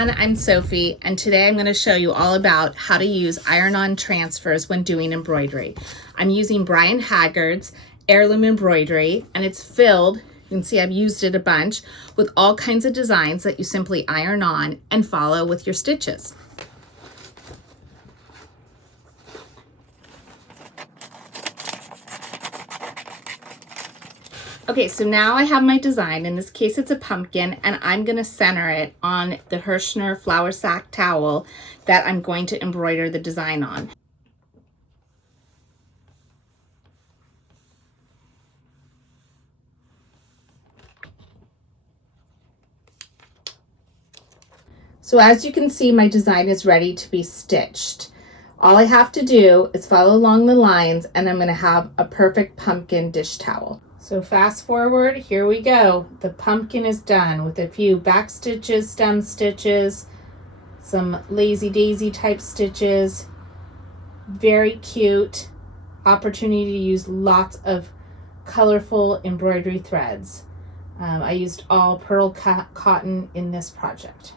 everyone, I'm Sophie, and today I'm going to show you all about how to use iron-on transfers when doing embroidery. I'm using Brian Haggard's Heirloom embroidery, and it's filled, you can see I've used it a bunch, with all kinds of designs that you simply iron on and follow with your stitches. Okay, so now I have my design. In this case, it's a pumpkin, and I'm gonna center it on the Hirschner flour sack towel that I'm going to embroider the design on. So as you can see, my design is ready to be stitched. All I have to do is follow along the lines, and I'm gonna have a perfect pumpkin dish towel. So fast forward, here we go. The pumpkin is done with a few back stitches, stem stitches, some lazy daisy type stitches. Very cute. Opportunity to use lots of colorful embroidery threads. I used all pearl cotton in this project.